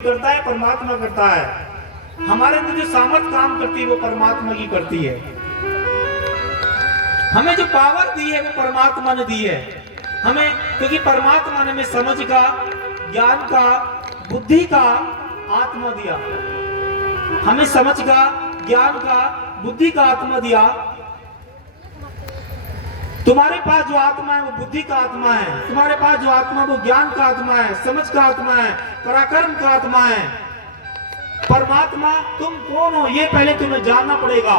करता है परमात्मा करता है। हमारे अंदर जो सामर्थ काम करती है वो परमात्मा की करती है। हमें जो पावर दी है वो परमात्मा ने दी है हमें, क्योंकि परमात्मा ने हमें समझ का, ज्ञान का, बुद्धि का आत्मा दिया। हमें समझ का, ज्ञान का, बुद्धि का आत्मा दिया। तुम्हारे पास जो आत्मा है वो बुद्धि का आत्मा है, तुम्हारे पास जो आत्मा वो ज्ञान का आत्मा है, समझ का आत्मा है, पराक्रम का आत्मा है। परमात्मा तुम कौन हो ये पहले तुम्हें जानना पड़ेगा।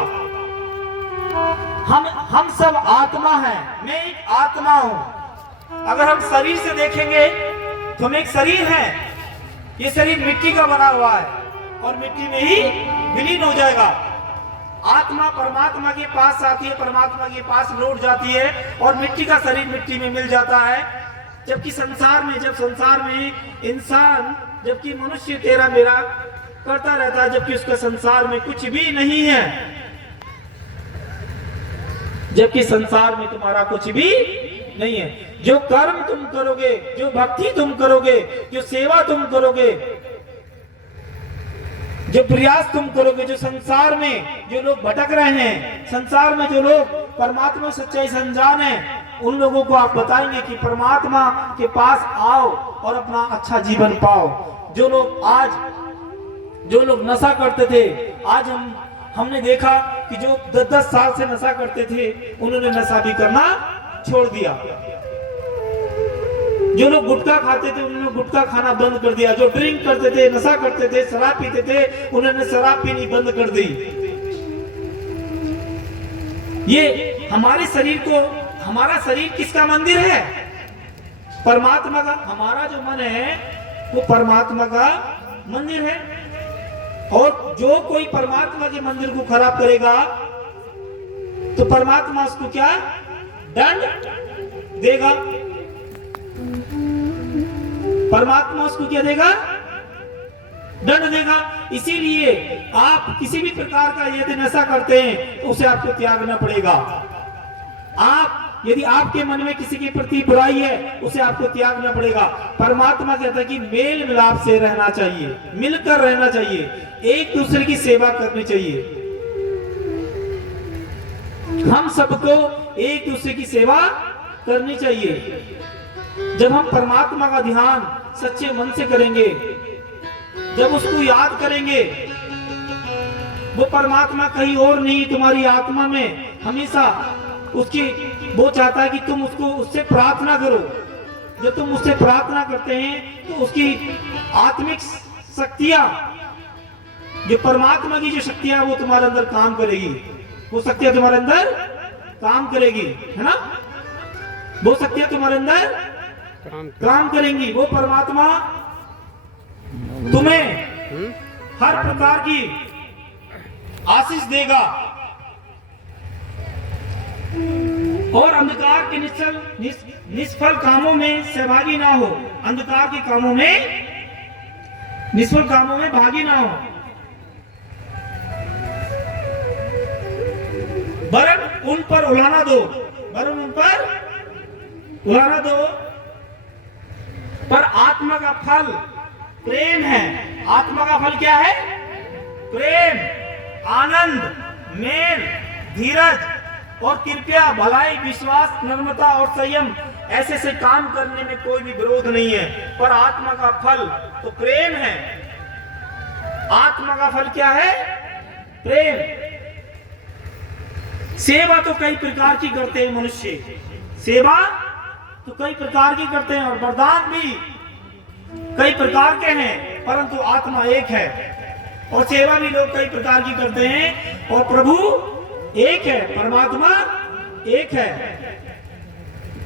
हम सब आत्मा है। मैं एक आत्मा हूं। अगर हम शरीर से देखेंगे तो हम एक शरीर है। ये शरीर मिट्टी का बना हुआ है और मिट्टी में ही विलीन हो जाएगा। आत्मा परमात्मा के पास आती है, परमात्मा के पास लौट जाती है और मिट्टी का शरीर मिट्टी में मिल जाता है। जबकि संसार में इंसान, जबकि मनुष्य तेरा मेरा करता रहता है, जबकि उसका संसार में कुछ भी नहीं है। जबकि संसार में तुम्हारा कुछ भी नहीं है। जो कर्म तुम करोगे, जो भक्ति तुम करोगे, जो सेवा तुम करोगे, जो प्रयास तुम करोगे, जो संसार में जो लोग भटक रहे हैं, संसार में जो लोग परमात्मा सच्चाई से अनजान है, उन लोगों को आप बताएंगे कि परमात्मा के पास आओ और अपना अच्छा जीवन पाओ। जो लोग नशा करते थे, आज हमने देखा कि जो 10-10 साल से नशा करते थे उन्होंने नशा भी करना छोड़ दिया। जो लोग गुटखा खाते थे उन्होंने गुटखा खाना बंद कर दिया। जो ड्रिंक करते थे, नशा करते थे, शराब पीते थे, उन्होंने शराब पीनी बंद कर दी। ये हमारे शरीर को, हमारा शरीर किसका मंदिर है? परमात्मा का। हमारा जो मन है वो परमात्मा का मंदिर है। और जो कोई परमात्मा के मंदिर को खराब करेगा तो परमात्मा उसको क्या दंड देगा? परमात्मा उसको क्या देगा? दंड देगा। इसीलिए आप किसी भी प्रकार का यदि नशा करते हैं तो उसे आपको त्यागना पड़ेगा। यदि आपके मन में किसी के प्रति बुराई है उसे आपको त्यागना पड़ेगा। परमात्मा कहता है कि मेल मिलाप से रहना चाहिए, मिलकर रहना चाहिए, एक दूसरे की सेवा करनी चाहिए। हम सबको एक दूसरे की सेवा करनी चाहिए। जब हम परमात्मा का ध्यान सच्चे मन से करेंगे, जब उसको याद करेंगे, वो परमात्मा कहीं और नहीं, तुम्हारी आत्मा में हमेशा उसकी वो चाहता है कि तुम उससे प्रार्थना करो। जब तुम उससे प्रार्थना करते हैं तो उसकी आत्मिक शक्तियां, जो परमात्मा की जो शक्तियां वो तुम्हारे अंदर काम करेगी। वो शक्तियां तुम्हारे अंदर काम करेगी, है ना? वो शक्तियां तुम्हारे अंदर काम करेंगी। वो परमात्मा तुम्हें हर प्रकार की आशीष देगा। और अंधकार के निष्फल कामों में सहभागी ना हो। अंधकार के कामों में, निष्फल कामों में भागी ना हो। वरन उन पर उलाना दो, वरन उन पर उलाना दो। पर आत्मा का फल प्रेम है। आत्मा का फल क्या है? प्रेम, आनंद, मेल, धीरज और कृपया, भलाई, विश्वास, नम्रता और संयम। ऐसे काम करने में कोई भी विरोध नहीं है। पर आत्मा का फल तो प्रेम है। आत्मा का फल क्या है? प्रेम। सेवा तो कई प्रकार की करते हैं मनुष्य, सेवा तो कई प्रकार की करते हैं और वरदान भी कई प्रकार के हैं, परंतु आत्मा एक है। और सेवा भी लोग कई प्रकार की करते हैं और प्रभु एक है, परमात्मा एक है।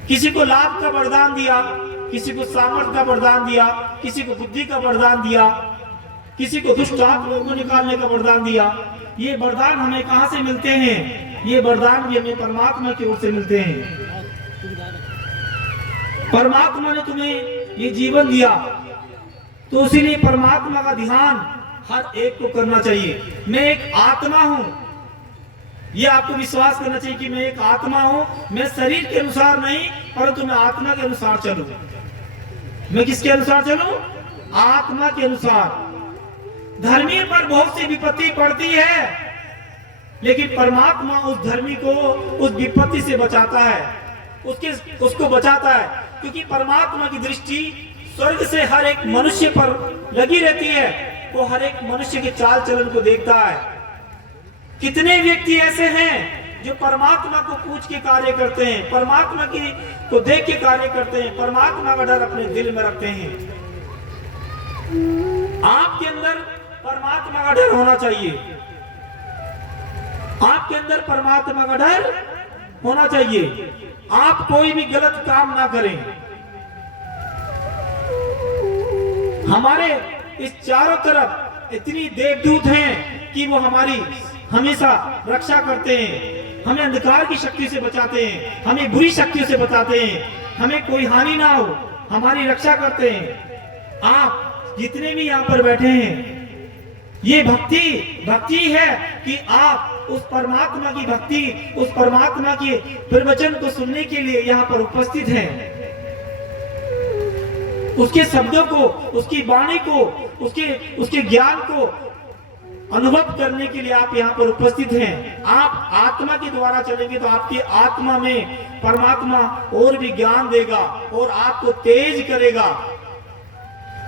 किसी को लाभ का वरदान दिया, किसी को सामर्थ्य का वरदान दिया, किसी को बुद्धि का वरदान दिया, किसी को दुष्ट आत्माओं को निकालने का वरदान दिया। ये वरदान हमें कहां से मिलते हैं? ये वरदान भी हमें परमात्मा की ओर से मिलते हैं। परमात्मा ने तुम्हें ये जीवन दिया तो इसीलिए परमात्मा का ध्यान हर एक को करना चाहिए। मैं एक आत्मा हूं, ये आपको विश्वास करना चाहिए कि मैं एक आत्मा हूं। मैं शरीर के अनुसार नहीं, परंतु मैं आत्मा के अनुसार चलूं। मैं किसके अनुसार चलूं? आत्मा के अनुसार। धर्मी पर बहुत सी विपत्ति पड़ती है, लेकिन परमात्मा उस धर्मी को उस विपत्ति से बचाता है, उसको बचाता है, क्योंकि परमात्मा की दृष्टि स्वर्ग से हर एक मनुष्य पर लगी रहती है। वो हर एक मनुष्य के चाल चलन को देखता है। कितने व्यक्ति ऐसे हैं जो परमात्मा को पूछ के कार्य करते हैं, परमात्मा की को देख के कार्य करते हैं, परमात्मा का डर अपने दिल में रखते हैं। आपके अंदर परमात्मा का डर होना चाहिए, आपके अंदर परमात्मा का डर होना चाहिए। आप कोई भी गलत काम ना करें। हमारे इस चारों तरफ इतनी देवदूत हैं कि वो हमारी हमेशा रक्षा करते हैं, हमें अंधकार की शक्ति से बचाते हैं, हमें बुरी शक्तियों से बचाते हैं, हमें कोई हानि ना हो, हमारी रक्षा करते हैं। आप जितने भी यहाँ पर बैठे हैं, ये भक्ति है कि आप उस परमात्मा की भक्ति, उस परमात्मा के प्रवचन को सुनने के लिए यहाँ पर उपस्थित हैं। उसके शब्दों को, उसकी वाणी को, उसके ज्ञान को अनुभव करने के लिए आप यहाँ पर उपस्थित हैं। आप आत्मा के द्वारा चलेंगे तो आपकी आत्मा में परमात्मा और भी ज्ञान देगा और आपको तेज करेगा।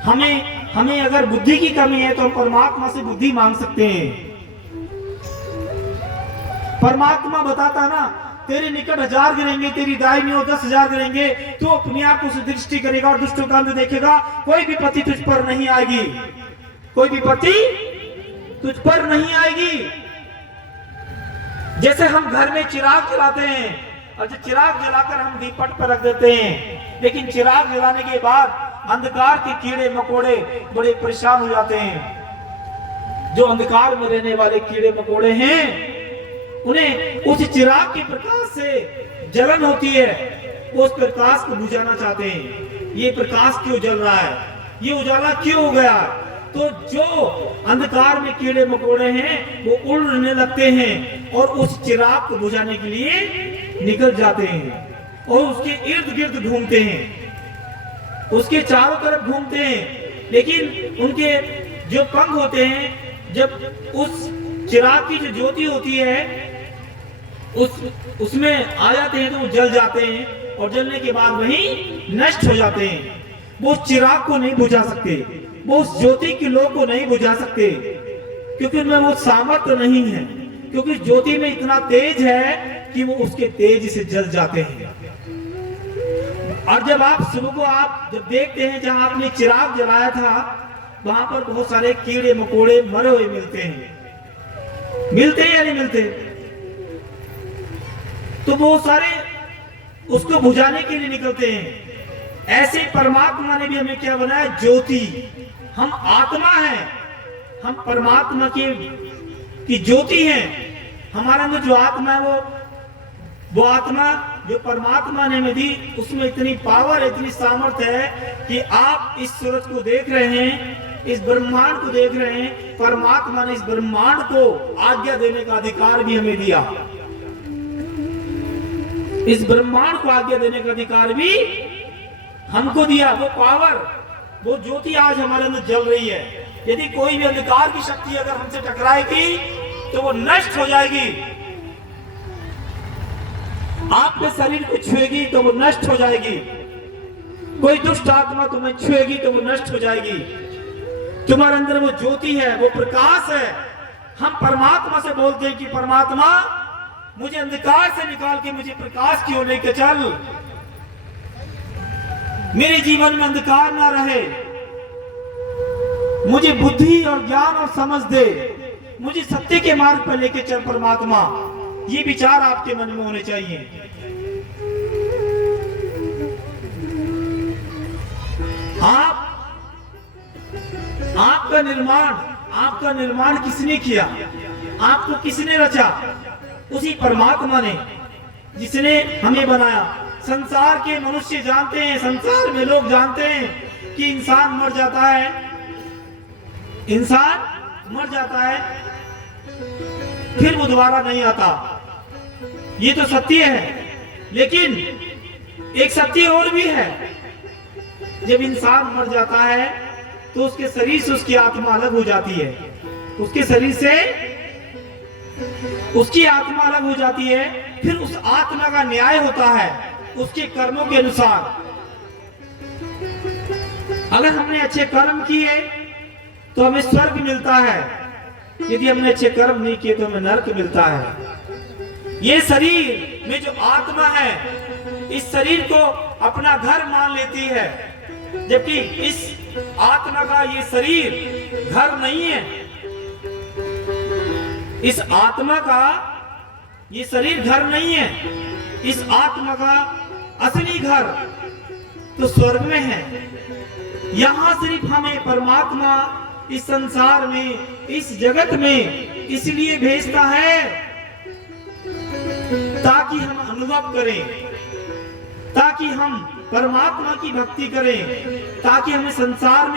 हमें अगर बुद्धि की कमी है तो हम परमात्मा से बुद्धि मांग सकते हैं। परमात्मा बताता ना, तेरे निकट 1000 गिरेंगे, तेरी दाहिनी ओर 10,000 गिरेंगे, तो अपने आप को दृष्टि करेगा और दुष्टों का अंत देखेगा, कोई विपत्ति तुझ पर नहीं आएगी, कोई विपत्ति तुझ पर नहीं आएगी। जैसे हम घर में चिराग जलाते हैं और चिराग जलाकर हम दीपक पर रख देते हैं, लेकिन चिराग जलाने के बाद अंधकार के कीड़े मकोड़े बड़े परेशान हो जाते हैं। जो अंधकार में रहने वाले कीड़े मकोड़े हैं, उन्हें उस चिराग के प्रकाश से जलन होती है, वो उस प्रकाश को बुझाना चाहते हैं। ये प्रकाश क्यों जल रहा है, ये उजाला क्यों हो गया? तो जो अंधकार में कीड़े मकोड़े हैं वो उड़ने लगते हैं और उस चिराग को बुझाने के लिए निकल जाते हैं और उसके इर्द गिर्द घूमते हैं, उसके चारों तरफ घूमते हैं। लेकिन उनके जो पंख होते हैं, जब उस चिराग की जो ज्योति होती है उसमें आ जाते हैं तो वो जल जाते हैं और जलने के बाद वहीं नष्ट हो जाते हैं। वो चिराग को नहीं बुझा सकते, वो उस ज्योति की लौ को नहीं बुझा सकते, क्योंकि उनमें वो सामर्थ्य नहीं है, क्योंकि ज्योति में इतना तेज है कि वो उसके तेज से जल जाते हैं। और जब आप सुबह को आप जब देखते हैं जहां आपने चिराग जलाया था, वहां पर बहुत सारे कीड़े मकोड़े मरे हुए मिलते हैं। मिलते हैं या नहीं मिलते? तो वो सारे उसको बुझाने के लिए निकलते हैं। ऐसे परमात्मा ने भी हमें क्या बनाया? ज्योति। हम आत्मा हैं, हम परमात्मा की ज्योति हैं। हमारा अंदर जो आत्मा है वो आत्मा जो परमात्मा ने हमें दी, उसमें इतनी पावर, इतनी सामर्थ्य है कि आप इस सूरज को देख रहे हैं, इस ब्रह्मांड को देख रहे हैं। परमात्मा ने इस ब्रह्मांड को आज्ञा देने का अधिकार भी हमें दिया। इस ब्रह्मांड को आज्ञा देने का अधिकार भी हमको दिया। वो पावर, वो ज्योति आज हमारे अंदर जल रही है। यदि कोई भी अंधकार की शक्ति अगर हमसे टकराएगी तो वो नष्ट हो जाएगी। आपके शरीर को छुएगी तो वो नष्ट हो जाएगी। कोई दुष्ट आत्मा तुम्हें छुएगी तो वो नष्ट हो जाएगी। तुम्हारे अंदर वो ज्योति है, वो प्रकाश है। हम परमात्मा से बोलते हैं कि परमात्मा मुझे अंधकार से निकाल के मुझे प्रकाश की ओर लेके चल, मेरे जीवन में अंधकार ना रहे, मुझे बुद्धि और ज्ञान और समझ दे, मुझे सत्य के मार्ग पर लेके चल परमात्मा। ये विचार आपके मन में होने चाहिए। आपका निर्माण किसने किया? आपको किसने रचा? उसी परमात्मा ने, जिसने हमें बनाया। संसार के मनुष्य जानते हैं, संसार में लोग जानते हैं कि इंसान मर जाता है, इंसान मर जाता है, फिर वो दोबारा नहीं आता। ये तो सत्य है। लेकिन एक सत्य और भी है, जब इंसान मर जाता है तो उसके शरीर से उसकी आत्मा अलग हो जाती है, उसके शरीर से उसकी आत्मा अलग हो जाती है। फिर उस आत्मा का न्याय होता है उसके कर्मों के अनुसार। अगर हमने अच्छे कर्म किए तो हमें स्वर्ग मिलता है, यदि हमने अच्छे कर्म नहीं किए तो हमें नरक मिलता है। ये शरीर में जो आत्मा है, इस शरीर को अपना घर मान लेती है, जबकि इस आत्मा का ये शरीर घर नहीं है। इस आत्मा का ये शरीर घर नहीं है, इस आत्मा का असली घर तो स्वर्ग में है। यहां सिर्फ हमें परमात्मा इस संसार में, इस जगत में इसलिए भेजता है ताकि हम अनुभव करें, ताकि हम परमात्मा की भक्ति करें, ताकि हमें संसार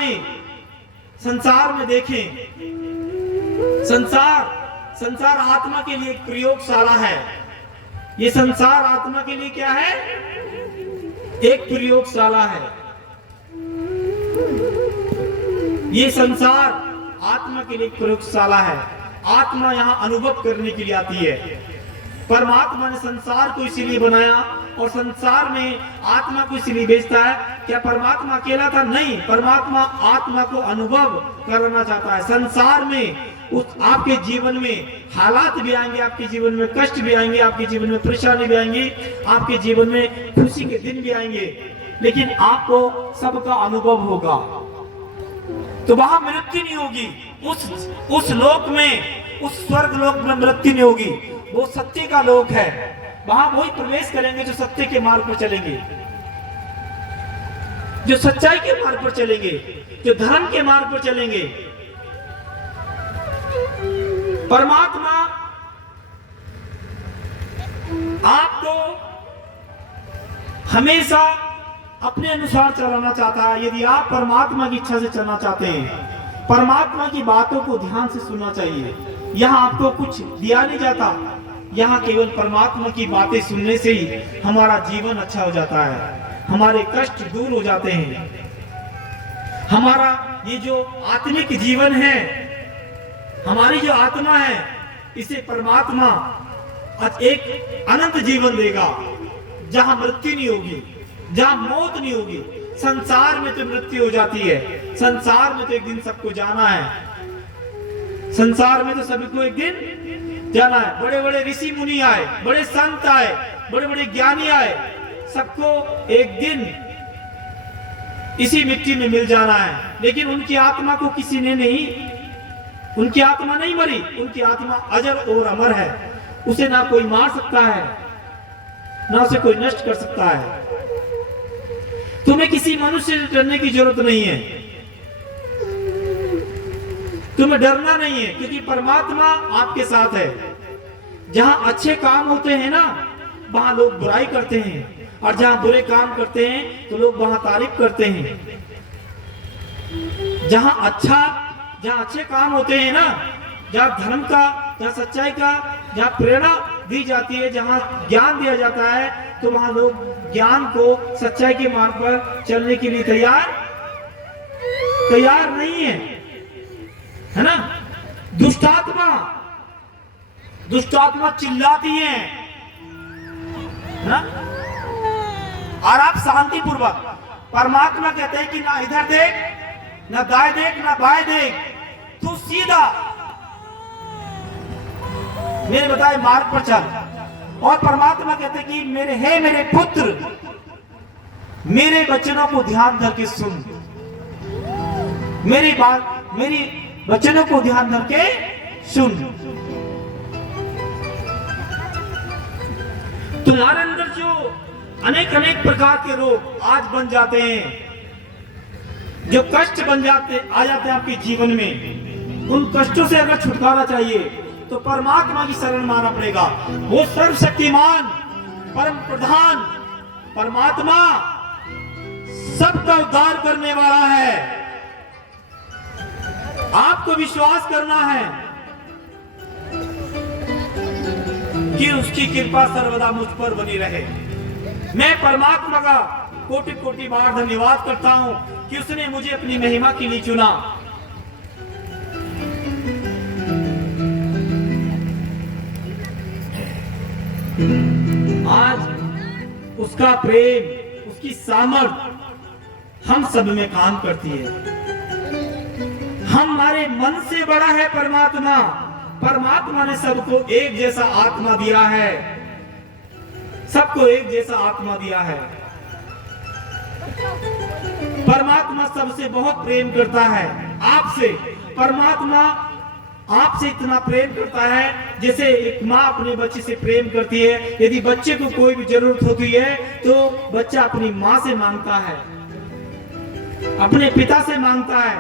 में देखें। संसार आत्मा के लिए एक प्रयोगशाला है। ये संसार आत्मा के लिए क्या है? एक प्रयोगशाला है। ये संसार आत्मा के लिए एक प्रयोगशाला है। आत्मा यहाँ अनुभव करने के लिए आती है। परमात्मा ने संसार को इसीलिए बनाया और संसार में आत्मा को इसीलिए भेजता है। क्या परमात्मा अकेला था? नहीं, परमात्मा आत्मा को अनुभव करना चाहता है। संसार में आपके जीवन में हालात भी आएंगे, आपके जीवन में कष्ट भी आएंगे, आपके जीवन में परेशानी भी आएंगी, आपके जीवन में खुशी के दिन भी आएंगे, लेकिन आपको सबका अनुभव होगा। तो वहां मृत्यु नहीं होगी। उस लोक में, उस स्वर्ग लोक में मृत्यु नहीं होगी। वो सत्य का लोक है। वहां वही प्रवेश करेंगे जो सत्य के मार्ग पर चलेंगे, जो सच्चाई के मार्ग पर चलेंगे, जो धर्म के मार्ग पर चलेंगे। परमात्मा आपको हमेशा अपने अनुसार चलाना चाहता है। यदि आप परमात्मा की इच्छा से चलना चाहते हैं, परमात्मा की बातों को ध्यान से सुनना चाहिए। यहाँ आपको कुछ दिया नहीं जाता, यहाँ केवल परमात्मा की बातें सुनने से ही हमारा जीवन अच्छा हो जाता है, हमारे कष्ट दूर हो जाते हैं। हमारा ये जो आत्मिक जीवन है, हमारी जो आत्मा है, इसे परमात्मा एक अनंत जीवन देगा, जहां मृत्यु नहीं होगी, जहां मौत नहीं होगी। संसार में तो मृत्यु हो जाती है, संसार में तो एक दिन सबको जाना है, संसार में तो सभी को एक दिन जाना है। बड़े बड़े ऋषि मुनि आए, बड़े संत आए, बड़े बड़े ज्ञानी आए, सबको एक दिन इसी मिट्टी में मिल जाना है। लेकिन उनकी आत्मा को किसी ने नहीं, उनकी आत्मा नहीं मरी, उनकी आत्मा अजर और अमर है। उसे ना कोई मार सकता है, ना उसे कोई नष्ट कर सकता है। तुम्हें किसी मनुष्य से डरने की जरूरत नहीं है, तुम्हें डरना नहीं है, क्योंकि परमात्मा आपके साथ है। जहां अच्छे काम होते हैं ना, वहां लोग बुराई करते हैं, और जहां बुरे काम करते हैं तो लोग वहां तारीफ करते हैं। जहां अच्छे काम होते हैं ना, जहां धर्म का, जहां सच्चाई का, जहां प्रेरणा दी जाती है, जहां ज्ञान दिया जाता है, तो वहां लोग ज्ञान को, सच्चाई के मार्ग पर चलने के लिए तैयार नहीं है ना। दुष्टात्मा चिल्लाती है ना, और आप शांतिपूर्वक, परमात्मा कहते हैं कि ना इधर देख, ना दाएं देख, ना बाएं देख, तू सीधा मेरे बताए मार्ग पर चल। और परमात्मा कहते हैं कि मेरे पुत्र, मेरे वचनों को ध्यान धर के सुन, मेरी वचनों को ध्यान धर के सुन। तुम्हारे अंदर जो अनेक प्रकार के रोग आज बन जाते हैं, जो कष्ट आ जाते हैं आपके जीवन में, उन कष्टों से अगर छुटकारा चाहिए तो परमात्मा की शरण मानना पड़ेगा। वो सर्वशक्तिमान, परम प्रधान परमात्मा सबका उद्धार करने वाला है। आपको विश्वास करना है कि उसकी कृपा सर्वदा मुझ पर बनी रहे। मैं परमात्मा का कोटि कोटि बार धन्यवाद करता हूं कि उसने मुझे अपनी महिमा के लिए चुना। आज उसका प्रेम, उसकी सामर्थ हम सब में काम करती है। हमारे मन से बड़ा है परमात्मा। परमात्मा ने सबको एक जैसा आत्मा दिया है, सबको एक जैसा आत्मा दिया है। परमात्मा सबसे बहुत प्रेम करता है, आपसे। परमात्मा आपसे इतना प्रेम करता है जैसे एक माँ अपने बच्चे से प्रेम करती है। यदि बच्चे को कोई भी जरूरत होती है तो बच्चा अपनी माँ से मांगता है, अपने पिता से मांगता है।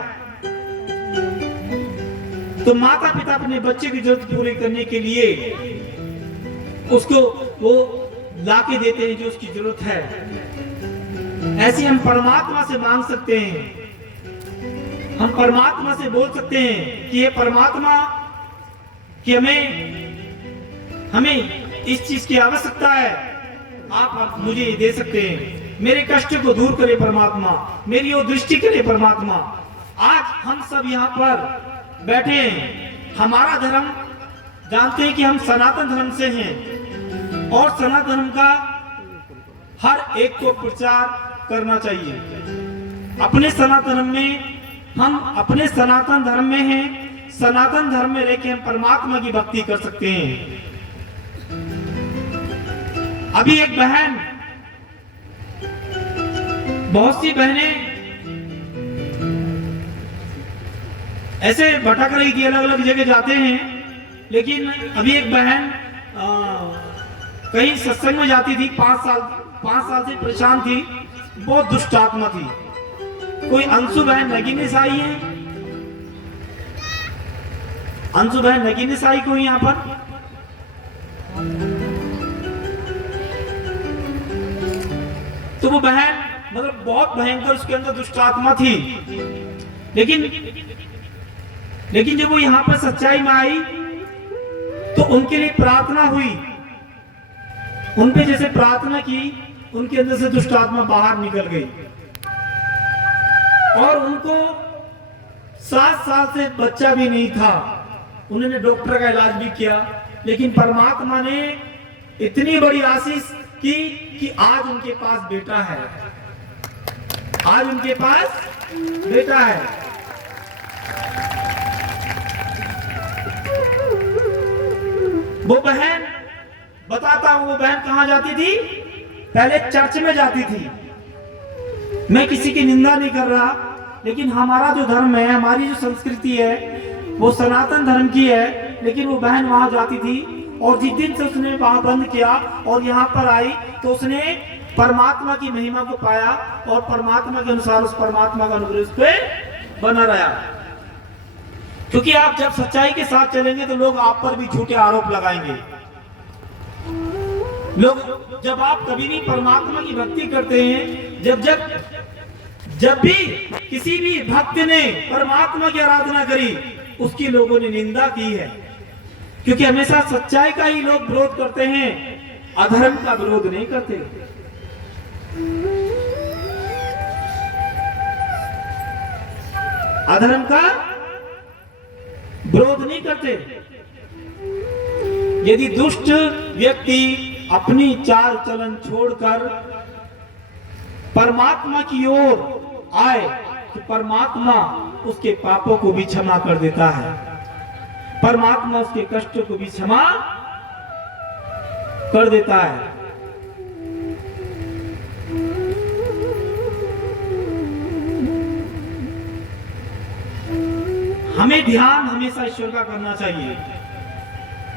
तो माता पिता अपने बच्चे की जरूरत पूरी करने के लिए उसको वो लाके देते हैं जो उसकी जरूरत है। ऐसे हम परमात्मा से मांग सकते हैं। हम परमात्मा से बोल सकते हैं कि ये परमात्मा कि हमें इस चीज की आवश्यकता है, आप मुझे ये दे सकते हैं। मेरे कष्ट को दूर करे परमात्मा, मेरी वो दृष्टि करे परमात्मा। आज हम सब यहाँ पर बैठे हैं, हमारा धर्म जानते हैं कि हम सनातन धर्म से हैं और सनातन धर्म का हर एक को प्रचार करना चाहिए। अपने सनातन धर्म में हम अपने सनातन धर्म में हैं, सनातन धर्म में रहकर हम परमात्मा की भक्ति कर सकते हैं। अभी एक बहन, बहुत सी बहनें ऐसे भटक रही थी, अलग अलग जगह जाते हैं, लेकिन अभी एक बहन कहीं सत्संग में जाती थी, 5 साल से परेशान थी, बहुत दुष्ट आत्मा थी। कोई अंशु बहन नगीने साई है? अंशु बहन नगीने साई कोई यहाँ पर? तो वो बहन मतलब बहुत भयंकर उसके अंदर दुष्ट आत्मा थी। लेकिन जब वो यहाँ पर सच्चाई में आई तो उनके लिए प्रार्थना हुई, उन पे जैसे प्रार्थना की, उनके अंदर से दुष्ट आत्मा बाहर निकल गई और उनको 7 साल से बच्चा भी नहीं था। उन्होंने डॉक्टर का इलाज भी किया, लेकिन परमात्मा ने इतनी बड़ी आशीष की कि आज उनके पास बेटा है। आज उनके पास बेटा है। वो बहन बताता हूं, वो बहन कहां जाती थी? पहले चर्च में जाती थी। मैं किसी की निंदा नहीं कर रहा, लेकिन हमारा जो धर्म है, हमारी जो संस्कृति है, वो सनातन धर्म की है। लेकिन वो बहन वहां जाती थी और जिस दिन से उसने वहां बंद किया और यहाँ पर आई तो उसने परमात्मा की महिमा को पाया और परमात्मा के अनुसार उस परमात्मा का अनुग्रह उस पर बना रहा। क्योंकि आप जब सच्चाई के साथ चलेंगे तो लोग आप पर भी झूठे आरोप लगाएंगे। लोग जब आप कभी भी परमात्मा की भक्ति करते हैं, जब भी किसी भी भक्त ने परमात्मा की आराधना करी, उसकी लोगों ने निंदा की है। क्योंकि हमेशा सच्चाई का ही लोग विरोध करते हैं, अधर्म का विरोध नहीं करते। अधर्म का विरोध नहीं करते। यदि दुष्ट व्यक्ति अपनी चाल चलन छोड़कर परमात्मा की ओर आए तो परमात्मा उसके पापों को भी क्षमा कर देता है, परमात्मा उसके कष्टों को भी क्षमा कर देता है। हमें ध्यान हमेशा ईश्वर का करना चाहिए।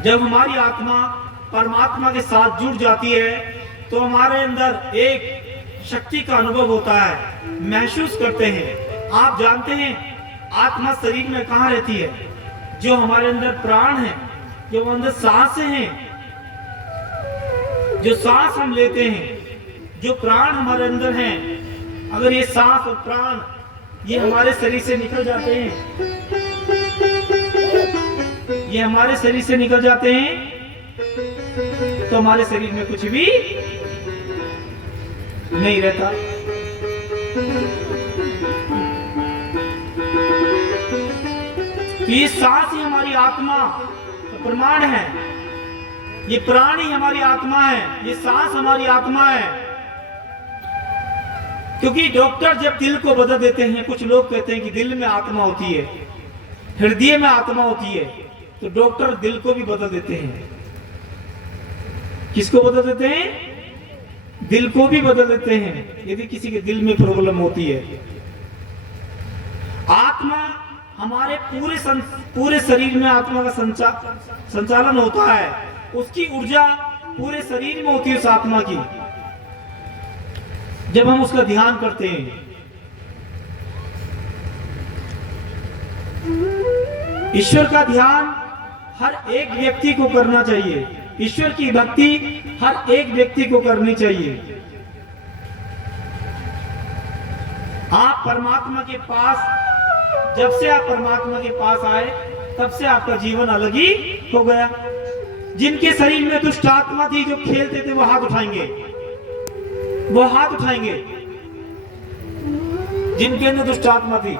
जब हमारी आत्मा परमात्मा के साथ जुड़ जाती है तो हमारे अंदर एक शक्ति का अनुभव होता है, महसूस करते हैं। आप जानते हैं आत्मा शरीर में कहाँ रहती है? जो हमारे अंदर प्राण है, जो अंदर सांसें हैं, जो सांस हम लेते हैं, जो प्राण हमारे अंदर हैं, अगर ये सांस और प्राण ये हमारे शरीर से निकल जाते हैं, ये हमारे शरीर से निकल जाते हैं तो हमारे शरीर में कुछ भी नहीं रहता। ये सांस ही हमारी आत्मा का प्रमाण है, ये प्राण ही हमारी आत्मा है, ये सांस हमारी आत्मा है। क्योंकि डॉक्टर जब दिल को बदल देते हैं, कुछ लोग कहते हैं कि दिल में आत्मा होती है, हृदय में आत्मा होती है, तो डॉक्टर दिल को भी बदल देते हैं। किसको बदल देते हैं? दिल को भी बदल देते हैं यदि किसी के दिल में प्रॉब्लम होती है। आत्मा हमारे पूरे शरीर में आत्मा का संचालन होता है, उसकी ऊर्जा पूरे शरीर में होती है उस आत्मा की। जब हम उसका ध्यान करते हैं, ईश्वर का ध्यान हर एक व्यक्ति को करना चाहिए, ईश्वर की भक्ति हर एक व्यक्ति को करनी चाहिए। आप परमात्मा के पास, जब से आप परमात्मा के पास आए तब से आपका जीवन अलग ही हो गया। जिनके शरीर में दुष्ट आत्मा थी, जो खेलते थे, वो हाथ उठाएंगे, वो हाथ उठाएंगे। जिनके अंदर दुष्ट आत्मा थी,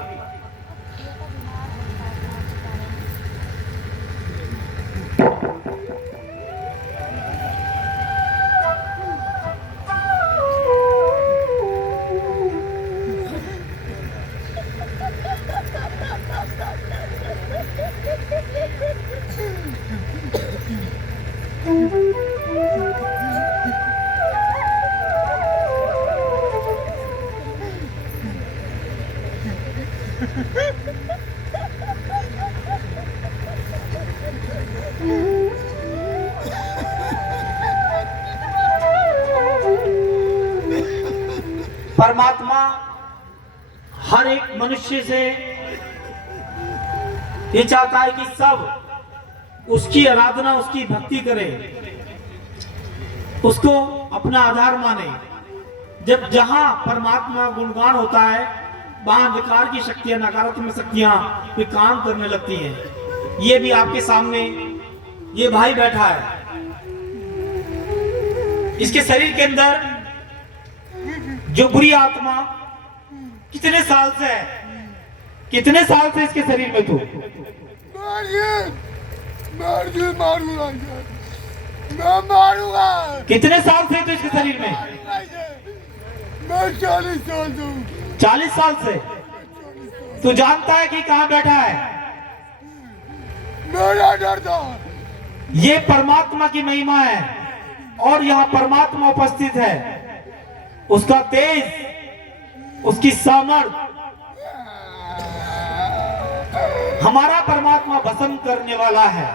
परमात्मा हर एक मनुष्य से ये चाहता है कि सब उसकी आराधना, उसकी भक्ति करें, उसको अपना आधार माने। जब जहां परमात्मा गुणगान होता है, वहां अंधकार की शक्तियां, नकारात्मक शक्तियां भी काम करने लगती हैं। ये भी आपके सामने ये भाई बैठा है, इसके शरीर के अंदर जो बुरी आत्मा कितने साल से है, कितने साल से इसके शरीर में तू मारूंगा। कितने साल से तो इसके शरीर में? मैं 40 साल से। 40 साल से। तू जानता है कि कहां बैठा है? मेरा डर था। ये परमात्मा की महिमा है और यहाँ परमात्मा उपस्थित है। उसका तेज, उसकी सामर्थ हमारा परमात्मा भस्म करने वाला है।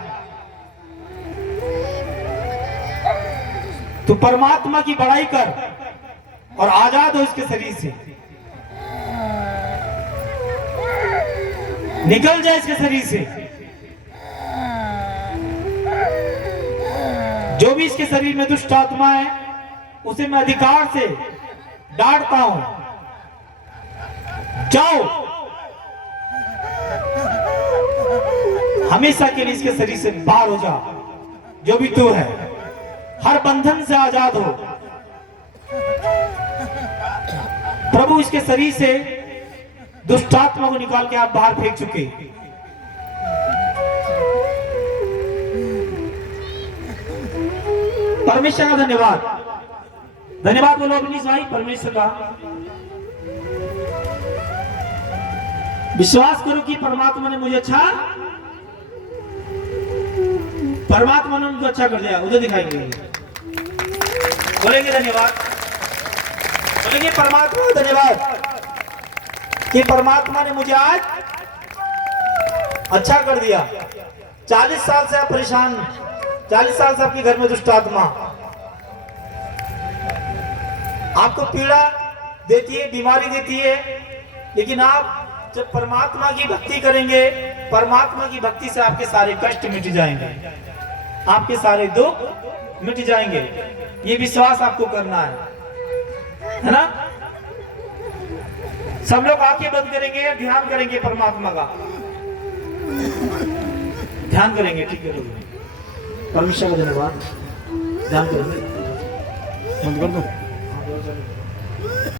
तू परमात्मा की बड़ाई कर और आजाद हो इसके शरीर से, निकल जाए इसके शरीर से। जो भी इसके शरीर में दुष्ट आत्मा है, उसे मैं अधिकार से डांटता हूं, जाओ, हमेशा के लिए इसके शरीर से बाहर हो जा। जो भी तू है, हर बंधन से आजाद हो। प्रभु इसके शरीर से दुष्ट आत्मा को निकाल के आप बाहर फेंक चुके। परमेश्वर का धन्यवाद, धन्यवाद बोलो अवनीश भाई परमेश्वर का। विश्वास करो कि परमात्मा ने मुझे अच्छा, परमात्मा ने उनको अच्छा कर दिया। उधर दिखाएंगे, बोलेंगे धन्यवाद, बोलेंगे परमात्मा को धन्यवाद कि परमात्मा ने मुझे आज अच्छा कर दिया। 40 साल से आप परेशान, 40 साल से आपके घर में दुष्ट आत्मा आपको पीड़ा देती है, बीमारी देती है, लेकिन आप जब परमात्मा की भक्ति करेंगे, परमात्मा की भक्ति से आपके सारे कष्ट मिट जाएंगे, आपके सारे दुख मिट जाएंगे। ये विश्वास आपको करना है ना? सब लोग आंखें बंद करेंगे, ध्यान करेंगे, परमात्मा का ध्यान करेंगे। ठीक है, परमेश्वर का धन्यवाद, ध्यान करेंगे। बंद कर दो।